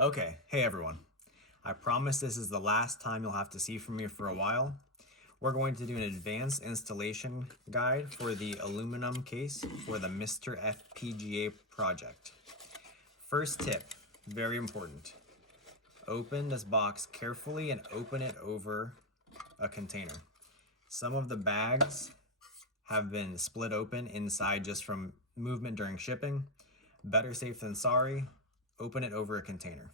Okay, hey everyone. I promise this is the last time you'll have to see from me for a while. We're going to do an advanced installation guide for the aluminum case for the MiSTer FPGA project. First tip, very important. Open this box carefully and open it over a container. Some of the bags have been split open inside just from movement during shipping. Better safe than sorry. Open it over a container.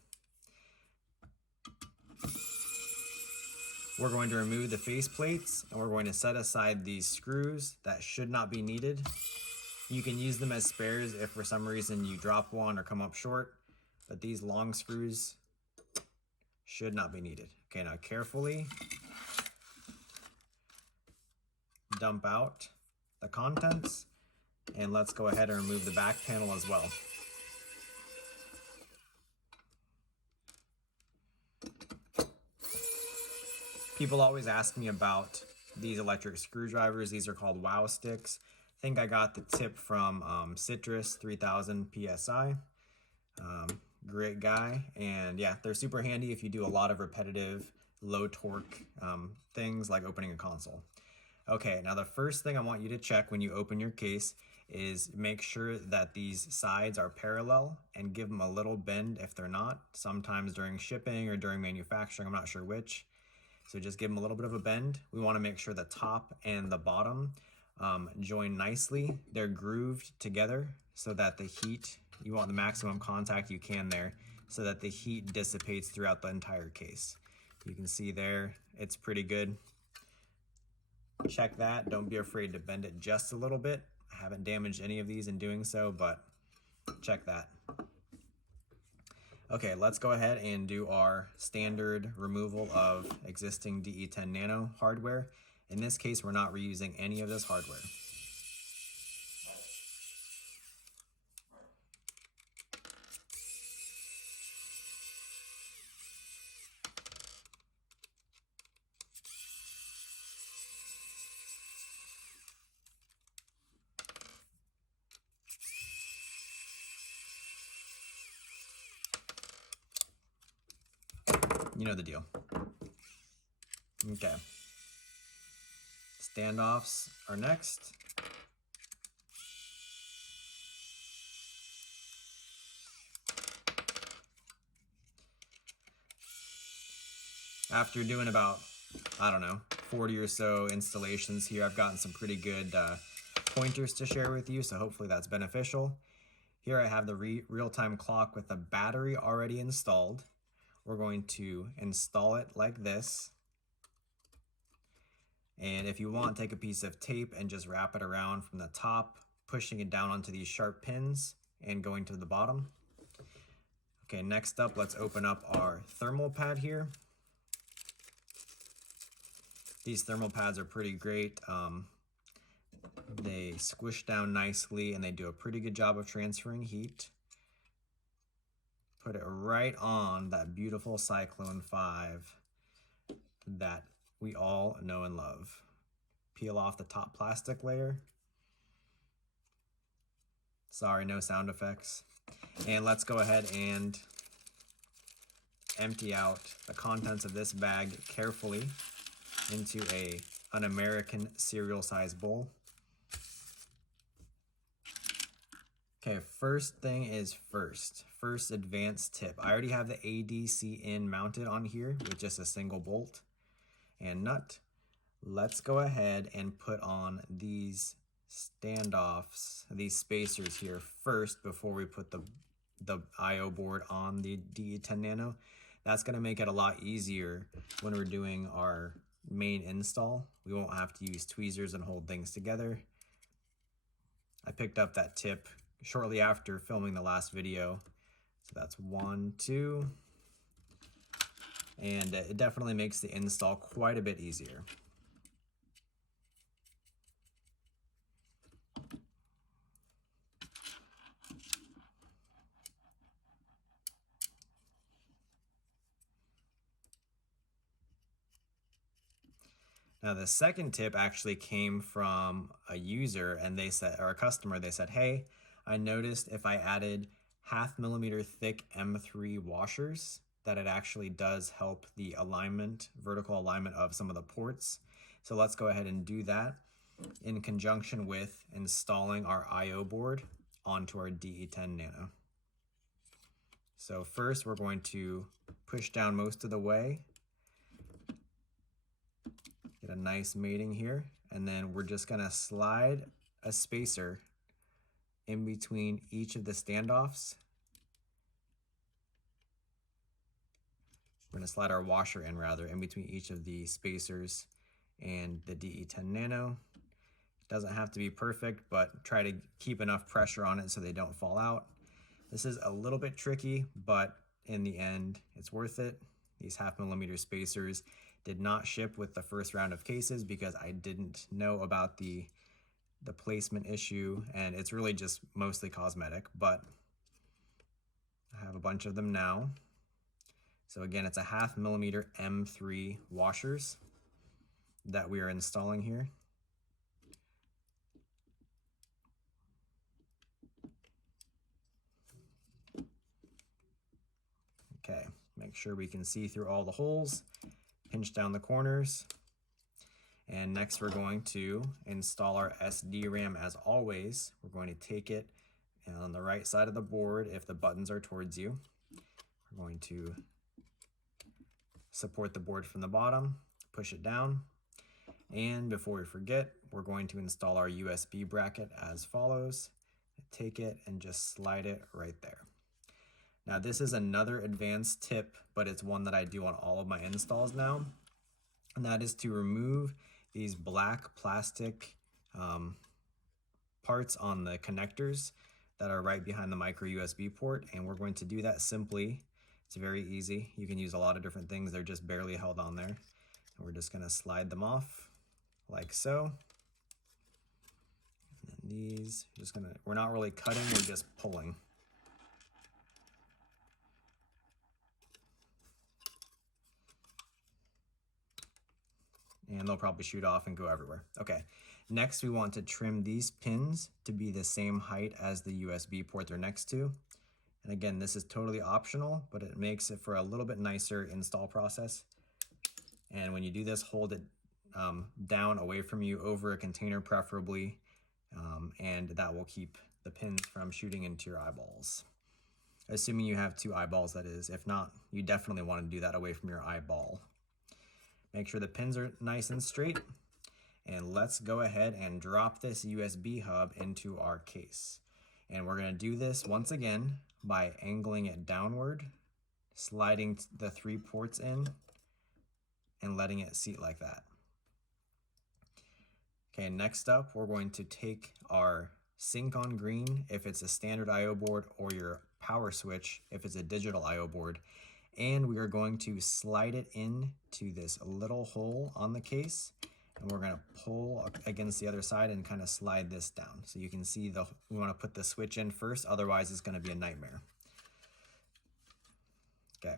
We're going to remove the face plates and we're going to set aside these screws that should not be needed. You can use them as spares if for some reason you drop one or come up short, but these long screws should not be needed. Okay, now carefully dump out the contents and let's go ahead and remove the back panel as well. People always ask me about these electric screwdrivers. These are called WOW sticks. I think I got the tip from Citrus 3000 PSI. Great guy. And yeah, they're super handy if you do a lot of repetitive, low torque things like opening a console. Okay, now the first thing I want you to check when you open your case is make sure that these sides are parallel and give them a little bend if they're not. Sometimes during shipping or during manufacturing, I'm not sure which. So just give them a little bit of a bend. We want to make sure the top and the bottom join nicely. They're grooved together so that the heat, you want the maximum contact you can there so that the heat dissipates throughout the entire case. You can see there, it's pretty good. Check that. Don't be afraid to bend it just a little bit. I haven't damaged any of these in doing so, but check that. Okay, let's go ahead and do our standard removal of existing DE10 Nano hardware. In this case, we're not reusing any of this hardware. You know the deal. Okay. Standoffs are next. After doing about, 40 or so installations here, I've gotten some pretty good pointers to share with you, so hopefully that's beneficial. Here I have the real-time clock with the battery already installed. We're going to install it like this. And if you want, take a piece of tape and just wrap it around from the top, pushing it down onto these sharp pins and going to the bottom. Okay, next up, let's open up our thermal pad here. These thermal pads are pretty great. They squish down nicely and they do a pretty good job of transferring heat. Put it right on that beautiful Cyclone 5 that we all know and love. Peel off the top plastic layer. Sorry, no sound effects. And let's go ahead and empty out the contents of this bag carefully into an American cereal size bowl. Okay, first thing is first advanced tip. I already have the ADC in mounted on here with just a single bolt and nut. Let's go ahead and put on these standoffs, these spacers here first before we put the IO board on the DE10 Nano. That's gonna make it a lot easier when we're doing our main install. We won't have to use tweezers and hold things together. I picked up that tip shortly after filming the last video. So that's 1, 2. And it definitely makes the install quite a bit easier. Now the second tip actually came from a user and they said, or a customer, they said, hey, I noticed if I added 1/2 millimeter thick M3 washers that it actually does help the alignment, vertical alignment of some of the ports. So let's go ahead and do that in conjunction with installing our I/O board onto our DE10 Nano. So first we're going to push down most of the way, get a nice mating here, and then we're just gonna slide a spacer in between each of the standoffs. We're gonna slide our washer in rather in between each of the spacers and the DE10 Nano. Doesn't have to be perfect, but try to keep enough pressure on it so they don't fall out. This is a little bit tricky, but in the end, it's worth it. These 1/2 millimeter spacers did not ship with the first round of cases because I didn't know about the placement issue, and it's really just mostly cosmetic, but I have a bunch of them now. So again, it's a 1/2 millimeter M3 washers that we are installing here. Okay, make sure we can see through all the holes, pinch down the corners. And next we're going to install our SDRAM as always. We're going to take it on the right side of the board if the buttons are towards you. We're going to support the board from the bottom, push it down. And before we forget, we're going to install our USB bracket as follows. Take it and just slide it right there. Now this is another advanced tip, but it's one that I do on all of my installs now. And that is to remove these black plastic parts on the connectors that are right behind the micro USB port. And we're going to do that simply. It's very easy. You can use a lot of different things. They're just barely held on there. And we're just gonna slide them off like so. And then these, we're not really cutting, we're just pulling. And they'll probably shoot off and go everywhere. Okay, next we want to trim these pins to be the same height as the USB port they're next to. And again, this is totally optional, but it makes it for a little bit nicer install process. And when you do this, hold it down away from you over a container preferably, and that will keep the pins from shooting into your eyeballs. Assuming you have 2 eyeballs, that is. If not, you definitely want to do that away from your eyeball. Make sure the pins are nice and straight, and let's go ahead and drop this USB hub into our case. And we're going to do this once again by angling it downward, sliding the 3 ports in, and letting it seat like that. Okay, next up, we're going to take our sync on green if it's a standard I/O board, or your power switch if it's a digital I/O board, and we are going to slide it in to this little hole on the case, and we're going to pull against the other side and kind of slide this down. So you can see we want to put the switch in first, otherwise it's going to be a nightmare. Okay.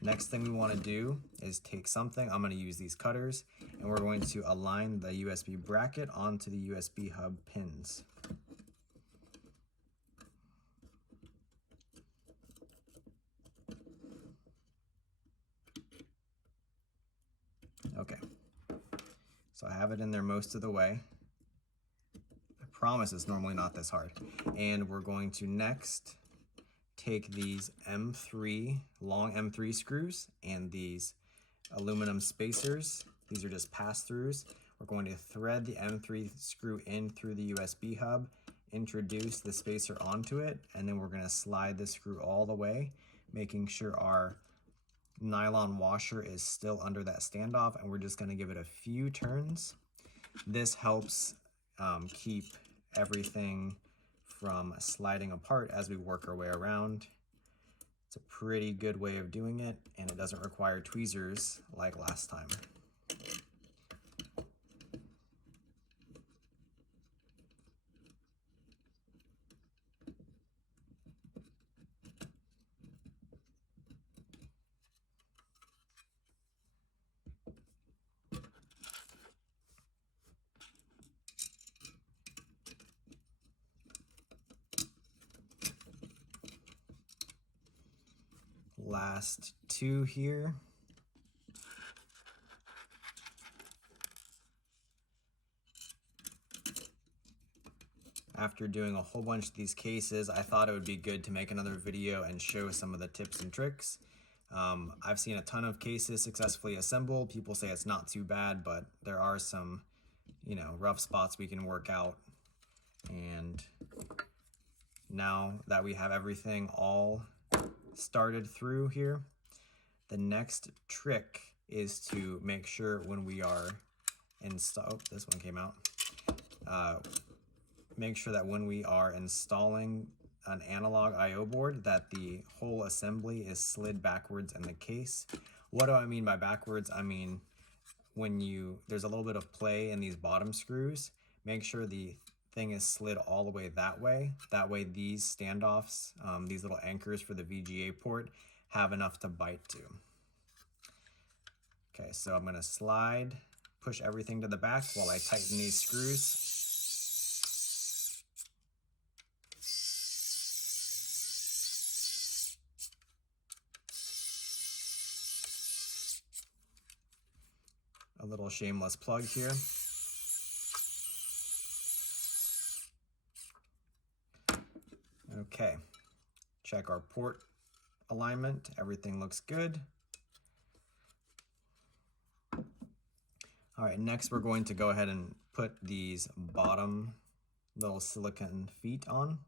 Next thing we want to do is take something, I'm going to use these cutters, and we're going to align the USB bracket onto the USB hub pins. Okay, so I have it in there most of the way. I promise it's normally not this hard. And we're going to next take these long M3 screws and these aluminum spacers. These are just pass-throughs. We're going to thread the M3 screw in through the USB hub, introduce the spacer onto it, and then we're going to slide the screw all the way, making sure our nylon washer is still under that standoff, and we're just going to give it a few turns. This helps keep everything from sliding apart as we work our way around. It's a pretty good way of doing it, and it doesn't require tweezers like last time. last two here. After doing a whole bunch of these cases, I thought it would be good to make another video and show some of the tips and tricks. I've seen a ton of cases successfully assembled. People say it's not too bad, but there are some, rough spots we can work out. And now that we have everything all started through here, the next trick is to make sure when we are this one came out. Make sure that when we are installing an analog I/O board that the whole assembly is slid backwards in the case. What do I mean by backwards? I mean when there's a little bit of play in these bottom screws, make sure the thing is slid all the way that way. That way these standoffs, these little anchors for the VGA port, have enough to bite to. Okay, so I'm gonna push everything to the back while I tighten these screws. A little shameless plug here. Okay, check our port alignment. Everything looks good. All right, next we're going to go ahead and put these bottom little silicone feet on.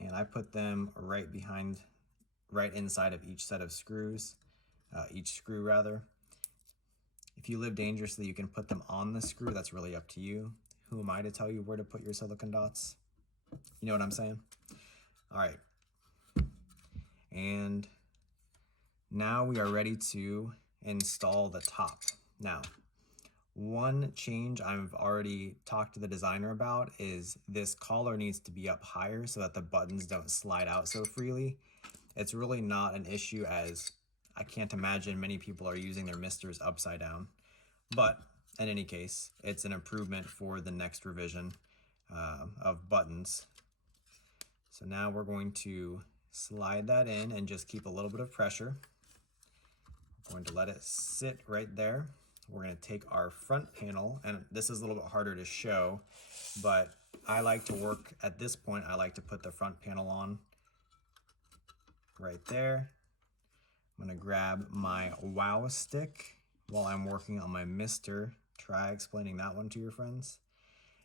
And I put them right inside of each set of screws, each screw rather. If you live dangerously, you can put them on the screw. That's really up to you. Who am I to tell you where to put your silicone dots? You know what I'm saying? All right. And now we are ready to install the top. Now, one change I've already talked to the designer about is this collar needs to be up higher so that the buttons don't slide out so freely. It's really not an issue, as I can't imagine many people are using their MiSTers upside down. But in any case, it's an improvement for the next revision of buttons. So now we're going to slide that in and just keep a little bit of pressure. I'm going to let it sit right there. We're going to take our front panel, and this is a little bit harder to show, but I like to work at this point. I like to put the front panel on right there. I'm going to grab my wow stick while I'm working on my MiSTer. Try explaining that one to your friends.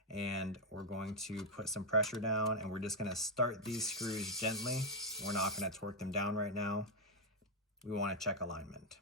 And we're going to put some pressure down, and we're just going to start these screws gently. We're not going to torque them down right now. We want to check alignment.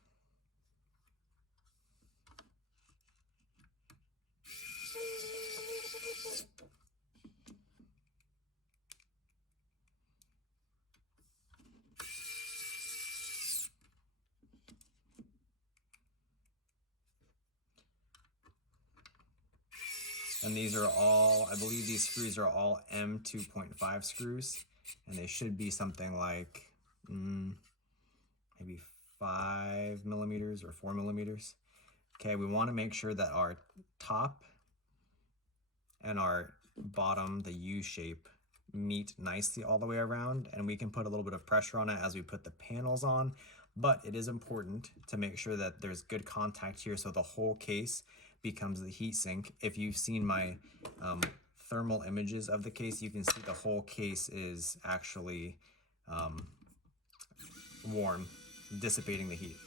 And these are all, I believe these screws are all M2.5 screws, and they should be something like maybe 5 millimeters or 4 millimeters. Okay, we want to make sure that our top and our bottom, the U shape, meet nicely all the way around, and we can put a little bit of pressure on it as we put the panels on, but it is important to make sure that there's good contact here so the whole case becomes the heat sink. If you've seen my thermal images of the case, you can see the whole case is actually warm, dissipating the heat.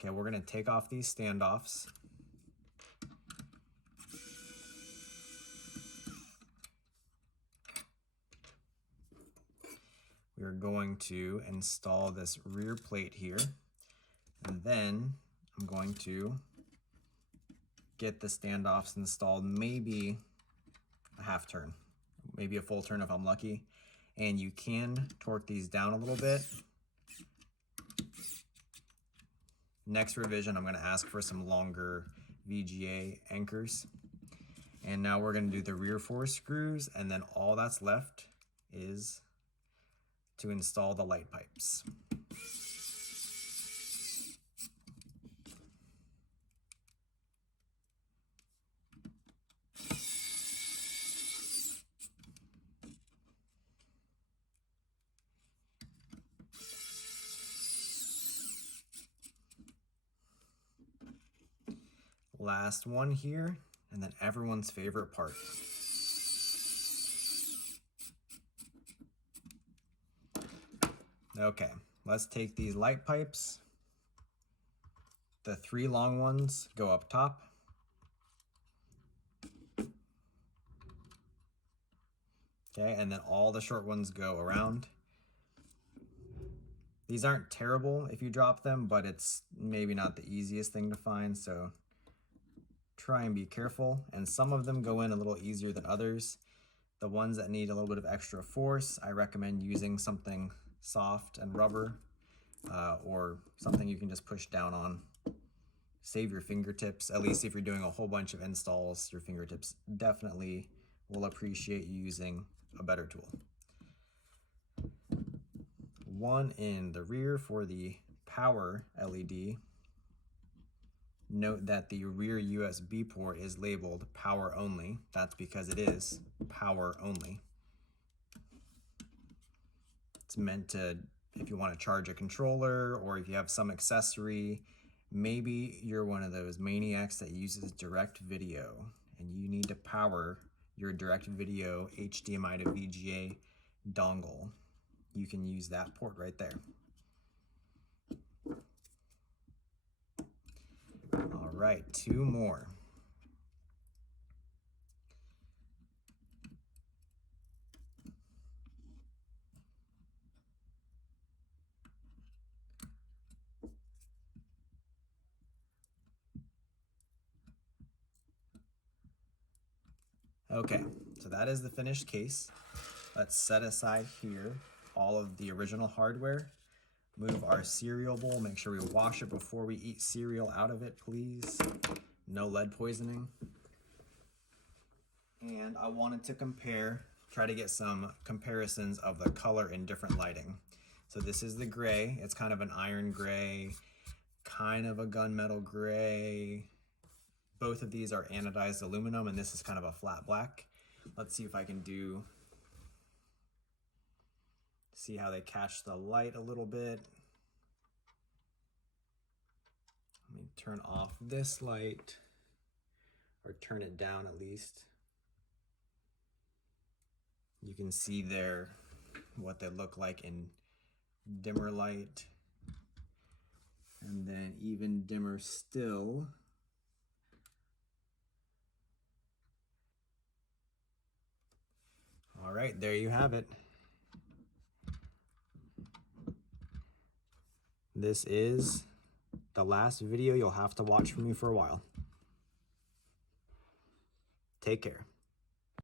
Okay, we're going to take off these standoffs. We're going to install this rear plate here, and then I'm going to get the standoffs installed, maybe a half turn, maybe a full turn if I'm lucky. And you can torque these down a little bit. Next revision, I'm going to ask for some longer VGA anchors. And now we're going to do the rear 4 screws, and then all that's left is to install the light pipes. Last one here, and then everyone's favorite part. Okay, let's take these light pipes. The 3 long ones go up top. Okay, and then all the short ones go around. These aren't terrible if you drop them, but it's maybe not the easiest thing to find, so try and be careful. And some of them go in a little easier than others. The ones that need a little bit of extra force, I recommend using something soft and rubber, or something you can just push down on. Save your fingertips. At least if you're doing a whole bunch of installs, your fingertips definitely will appreciate you using a better tool. One in the rear for the power LED. Note that the rear USB port is labeled power only. That's because it is power only. It's meant to, if you want to charge a controller or if you have some accessory, maybe you're one of those maniacs that uses direct video and you need to power your direct video HDMI to VGA dongle. You can use that port right there. All right, 2 more. Okay, so that is the finished case. Let's set aside here all of the original hardware. Move our cereal bowl, make sure we wash it before we eat cereal out of it, please. No lead poisoning. And I wanted to try to get some comparisons of the color in different lighting. So this is the gray, it's kind of an iron gray, kind of a gunmetal gray. Both of these are anodized aluminum, and this is kind of a flat black. Let's see if I can see how they catch the light a little bit. Let me turn off this light, or turn it down at least. You can see there what they look like in dimmer light, and then even dimmer still. All right, there you have it. This is the last video you'll have to watch from me for a while. Take care.